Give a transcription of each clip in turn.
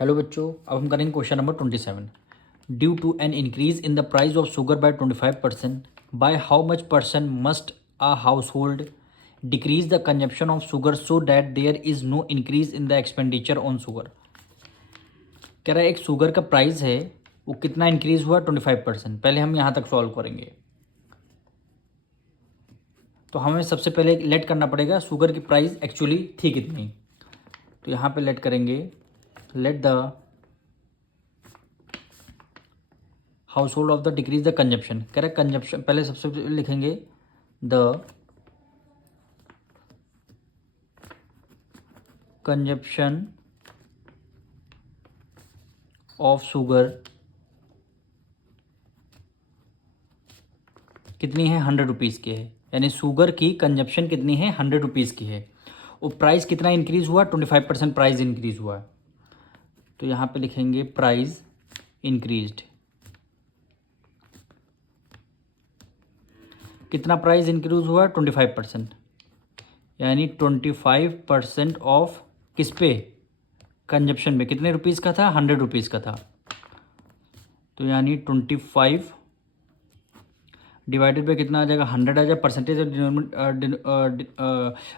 Hello बच्चों, अब हम करेंगे question number 27। Due to an increase in the price of sugar by 25%, by how much percent must a household decrease the consumption of sugar so that there is no increase in the expenditure on sugar. कह रहा है एक sugar का price है, वो कितना increase हुआ 25%। पहले हम यहाँ तक सॉल्व करेंगे। तो हमें सबसे पहले लेट करना पड़ेगा शुगर की प्राइस एक्चुअली थी कितनी। तो यहाँ पे लेट करेंगे, let the house hold of the decrease the consumption. कह रहा है कंजप्शन, पहले सबसे पहले लिखेंगे द कंजप्शन ऑफ शुगर कितनी है, 100 रुपीज़ की है। यानी शुगर की कंजप्शन कितनी है, 100 रुपीज़ की है। और प्राइस कितना इंक्रीज हुआ, 25% प्राइस इंक्रीज हुआ। तो यहाँ पे लिखेंगे प्राइस इंक्रीज्ड। कितना प्राइस इंक्रीज हुआ, 25%। यानी 25% ऑफ किस पे, कंजप्शन में। कितने रुपीज़ का था, 100 रुपीज़ का था। तो यानी 25 डिवाइडेड पे कितना आ जाएगा, 100 आ जाएगा। परसेंटेज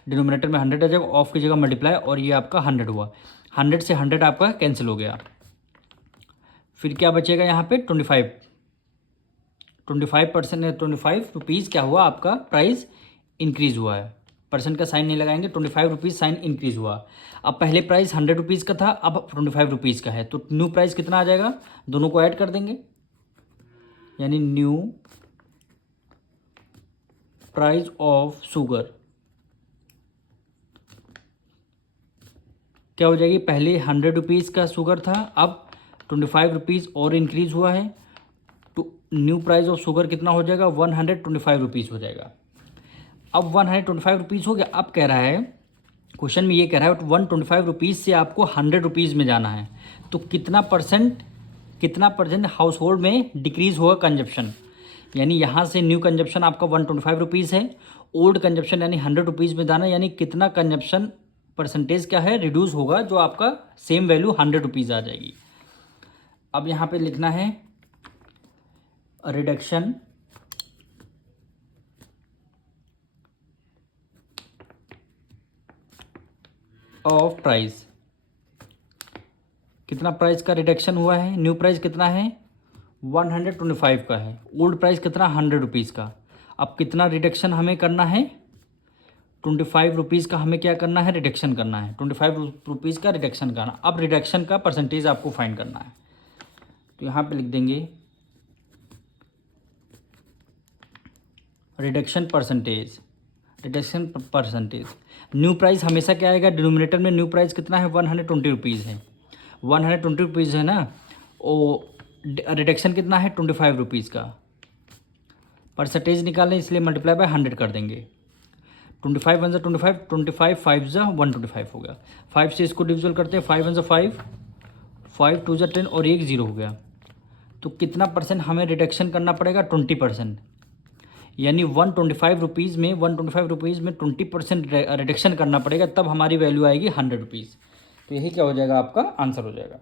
डिनोमिनेटर में 100 आ जाएगा, ऑफ की जगह मल्टीप्लाई, और ये आपका 100 हुआ। 100 से 100 आपका कैंसिल हो गया। फिर क्या बचेगा यहाँ पे, 25% 25 रुपीज़ क्या हुआ, आपका प्राइस इंक्रीज़ हुआ है। परसेंट का साइन नहीं लगाएंगे, 25 रुपीज़ साइन इंक्रीज़ हुआ। अब पहले प्राइस 100 रुपीज़ का था, अब 25 रुपीज़ का है। तो न्यू प्राइस कितना आ जाएगा, दोनों को ऐड कर देंगे। यानी न्यू प्राइस ऑफ शुगर क्या हो जाएगी, पहले 100 रुपीज़ का शुगर था, अब 25 रुपीज़ और इंक्रीज़ हुआ है। तो न्यू प्राइस ऑफ शुगर कितना हो जाएगा, 125 रुपीज़ हो जाएगा। अब 125 रुपीज़ हो गया। अब कह रहा है, क्वेश्चन में ये कह रहा है 125 रुपीज़ से आपको 100 रुपीज़ में जाना है। तो कितना परसेंट हाउस होल्ड में डिक्रीज़ होगा कंजप्शन। यानी यहाँ से न्यू कंजप्शन आपका 125 रुपीज़ है, ओल्ड कंजप्शन यानी 100 रुपीज़ में जाना। यानी कितना कंजप्शन परसेंटेज क्या है, रिड्यूस होगा, जो आपका सेम वैल्यू 100 रुपीज़ आ जाएगी। अब यहाँ पे लिखना है रिडक्शन ऑफ प्राइस। कितना प्राइस का रिडक्शन हुआ है, न्यू प्राइस कितना है 125 का है, ओल्ड प्राइस कितना 100 रुपीज़ का। अब कितना रिडक्शन हमें करना है, 25 रुपीज़ का हमें क्या करना है, रिडक्शन करना है। 25 रुपीज़ का रिडक्शन करना। अब रिडक्शन का परसेंटेज आपको फाइंड करना है। तो यहाँ पे लिख देंगे रिडक्शन परसेंटेज। न्यू प्राइस हमेशा क्या आएगा, डिनोमिनेटर में न्यू प्राइस कितना है, 120 रुपीज़ है। 120 रुपीज़ है ना, और रिडक्शन कितना है 25 रुपीज़ का। परसेंटेज निकालें, इसलिए मल्टीप्लाई बाय 100 कर देंगे। 25 वन ज़ा 25, 25 5 ज़ा 125 हो गया। 5 से इसको डिविजल करते हैं, 5 वन ज़ा 5, 5 2 ज़ा 10 और एक 0 हो गया। तो कितना परसेंट हमें रिडक्शन करना पड़ेगा, 20%। यानी 125 रुपीज़ में 20% रिडक्शन करना पड़ेगा, तब हमारी वैल्यू आएगी 100 रुपीज़। तो यही क्या हो जाएगा, आपका आंसर हो जाएगा।